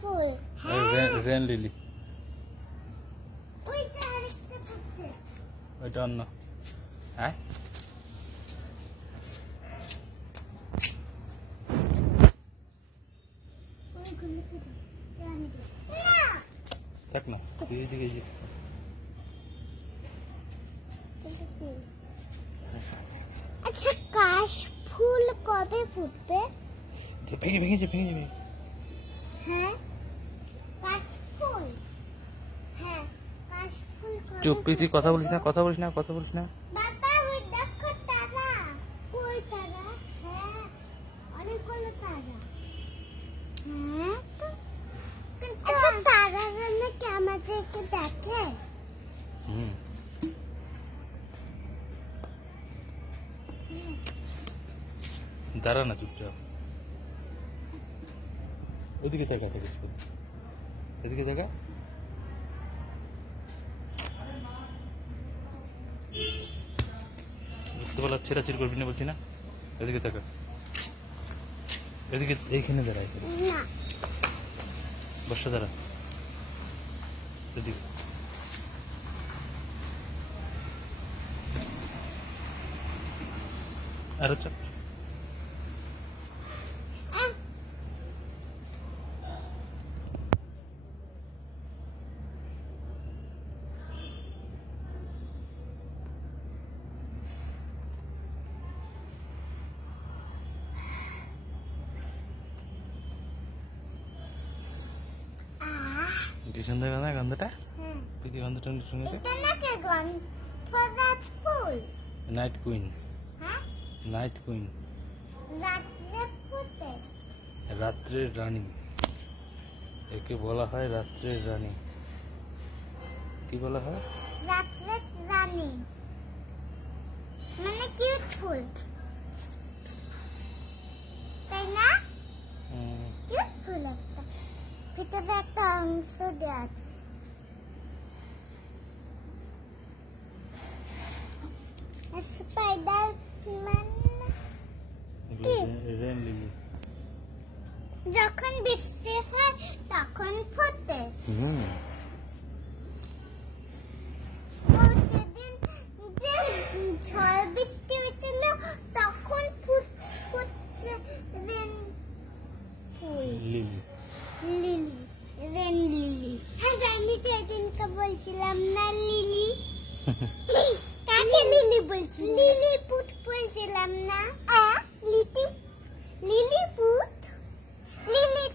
ফুল rain lily ওইটা আরেকটা ফুটছে ওইটা অন্য হ্যাঁ থাক না এইদিকে এই যে আচ্ছা কাশ ফুল কবে ফুটবে ভেঙে যাবে হ্যাঁ কাশ ফুল হ্যাঁ কাশ ফুল চুপ প্রীতি কথা বলিস না বাবা ওই দেখো তারা কই তারা হ্যাঁ অনেকগুলো তারা হ্যাঁ আচ্ছা তারা না কি আমাদেরকে দেখে দাঁড়া না চুপচাপ ওইদিকে দেখা থাকিস এদিকে দেখা রাত্রেবেলা ছেড়াছিড় করবি না বলছি না এদিকে দেখা এদিকে এইখানে দাঁড়ায় না বর্ষা দাঁড়া এদিকে আরো চাপ কি সুন্দর গন্ধটা প্রীতি গন্ধটা শুনেছে এটা নাকি গন্ধরাজ ফুল নাইট কুইন হ্যাঁ নাইট কুইন রাত্রে ফুটে রাত্রের রানী একে বলা হয় রাত্রের রানী কি বলা হয় রাত্রের রানী মানে কিউট ফুল তাই না কিউট ফুল একটা ভিতরে একটা অংশ দেওয়া আছে স্পাইডারম্যান রেন লিলি যখন বৃষ্টি হয় তখন ফোটে ও সেদিন যে ঝড় বৃষ্টি হয়েছিল তখন ফুটছে রেন ফুল লিলি রেন লিলি হ্যাঁ আমি সেদিনকে বলছিলাম না লিলি কাকে লিলি বলছি লিলি পুট বলছিলাম না লিলি পুট লিলি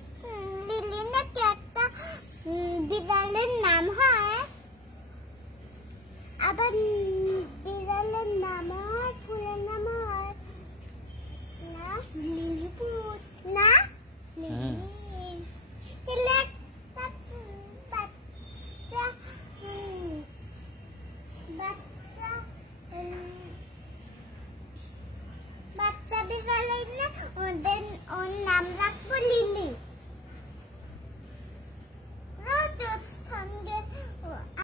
লিলি নাকি একটা বিড়ালের নাম হয় আবার বিড়ালের নাম হয় ফুলের নাম হয় না লিলি পুট না লিলি একটা বাচ্চা বাচ্চা বিড়ালের না ওর নাম রাখবো লিলি